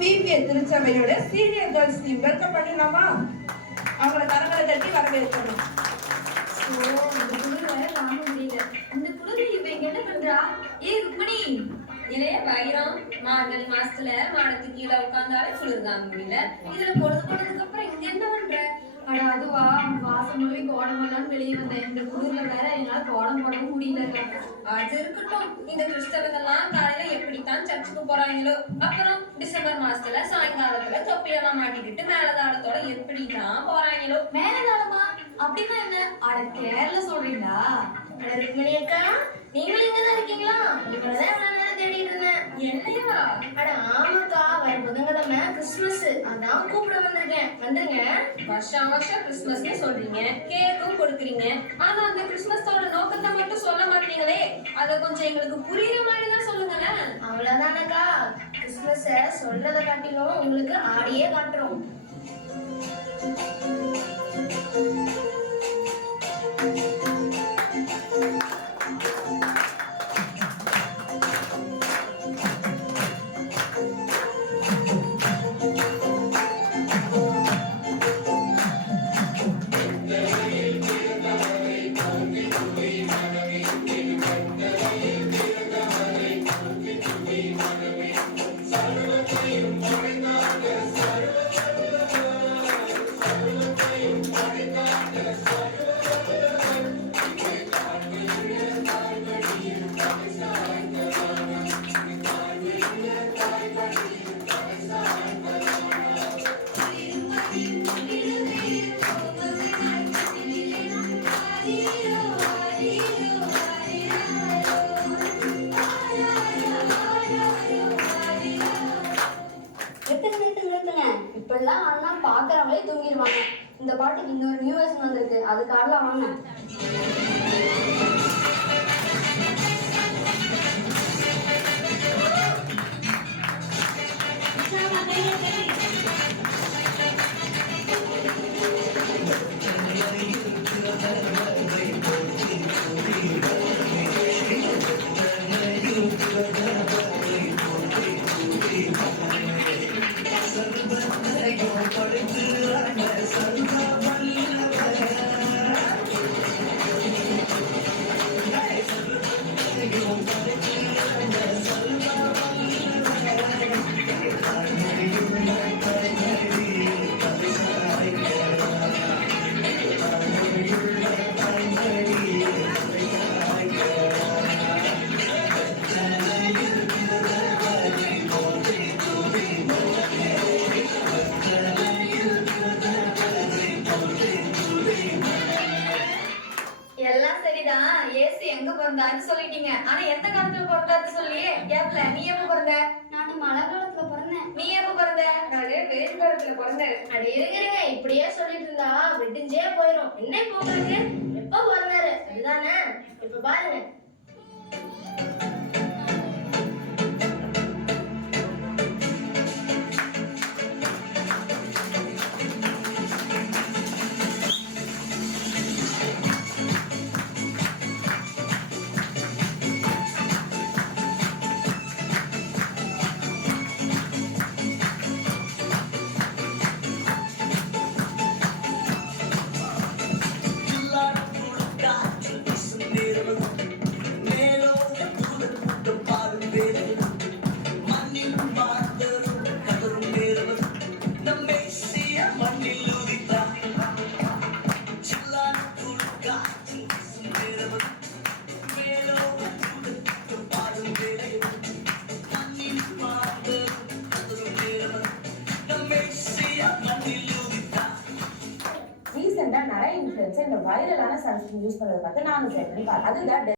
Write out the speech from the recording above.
விபிஎ திருச்சபையோட senior girls team welcome பண்ணலாமா? அவங்கள கரங்களை தட்டி வரவேற்கணும். இந்த குளிர இவ இங்க என்ன பண்றா? ருக்மணி, இதே வைரம் மார்கழி மாசத்துல மாடத்துக்கு கீழே உட்கார்ந்தாலே குளிர்தாங்க முடியல. இதுல பொழுது போனதுக்கு அப்புறம் இங்க என்ன பண்ற? அட அதுவா, வாசம் முழுவி கோடம் பண்ணலான்னு வெளியே வந்தேன். இந்த குளிர்ல வேற என்னால கோடம் போடவும் முடியல. அது இருக்கட்டும். இந்த கிறிஸ்தவங்கெல்லாம் காலையில எப்படித்தான் சர்ச்சுக்கு போறாங்களோ, அப்புறம் டிசம்பர் மாசத்துல சாயங்காலத்துல தொப்பிலெல்லாம் மாட்டிக்கிட்டு மேலதாளத்தோட எப்படிதான் போறாங்களோ. மேலதாளமா? அப்படின்னா என்ன? அட கேரள சொல்றீங்களா? அட ருக்மணி அக்கா, நீங்களும் இங்கதான் இருக்கீங்களா? இவ்வளவுதான் எவ்வளவு நேரம் தேடிட்டு இருந்தேன். என்னையா? அட ஆமாக்கா, வர புதன்கிழமை கிறிஸ்துமஸ், அதான் கூப்பிட வந்திருக்கேன். வந்துருங்க. வருஷம் வருஷம் கிறிஸ்துமஸ்னே சொல்றீங்க, கேக்கும் கொடுக்குறீங்க. ஆனா அந்த கிறிஸ்துமஸோட நோக்கத்தை மட்டும் சொல்ல மாட்டீங்களே. அதை கொஞ்சம் எங்களுக்கு புரியுற மாதிரி தான் சொல்லுங்களேன். அவ்வளவுதானக்கா, கிறிஸ்துமஸ சொல்றதை காட்டிலும் உங்களுக்கு ஆடியே காட்டுறோம். இப்பெல்லாம் ஆனா பாக்குறவங்களே தூங்கிடுவாங்க. இந்த பாட்டுக்கு இன்னொரு நியூ வெர்ஷன் வந்திருக்கு, அதுக்கு ஆடலாம் வாங்க. எல்லாம் சரிதான். ஏசு எங்க பிறந்தாருன்னு சொல்லிட்டீங்க, ஆனா எந்த காலத்துல பிறந்தாரு சொல்லியே கேப்ல. நீ எப்ப பிறந்த? நான் மழை காலத்துல பிறந்தேன். நீ எப்ப பிறந்த? நான் வெயில் காலத்துல பிறந்தேன். அடி இருங்க, இப்படியே சொல்லிட்டு இருந்தா விட்டுஞ்சே போயிடும். என்ன போகிறது? எப்ப பிறந்தாரு அதுதானே? இப்ப பாருங்க. ரீசெண்டா நிறைய இன்ஃபுளுசர் இந்த வைரலான சன்ஸ்கிரீன் யூஸ் பண்றதை பார்த்து நானும் ட்ரை பண்ணி பார்த்தேன். அதுதான்